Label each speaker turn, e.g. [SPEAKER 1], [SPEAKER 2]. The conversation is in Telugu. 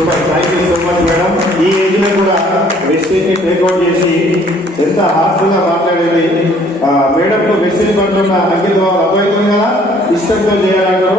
[SPEAKER 1] Super. Thank you so much madam ఈ ఏజ్లో కూడా వెస్టేజ్ని టేక్అవుట్ చేసి ఎంత హాస్టల్ మాట్లాడేది. మేడం కు పట్ల అంకితం అంకిత అర్థమవుతుంది కదా ఇష్టంతో చేయాలంటే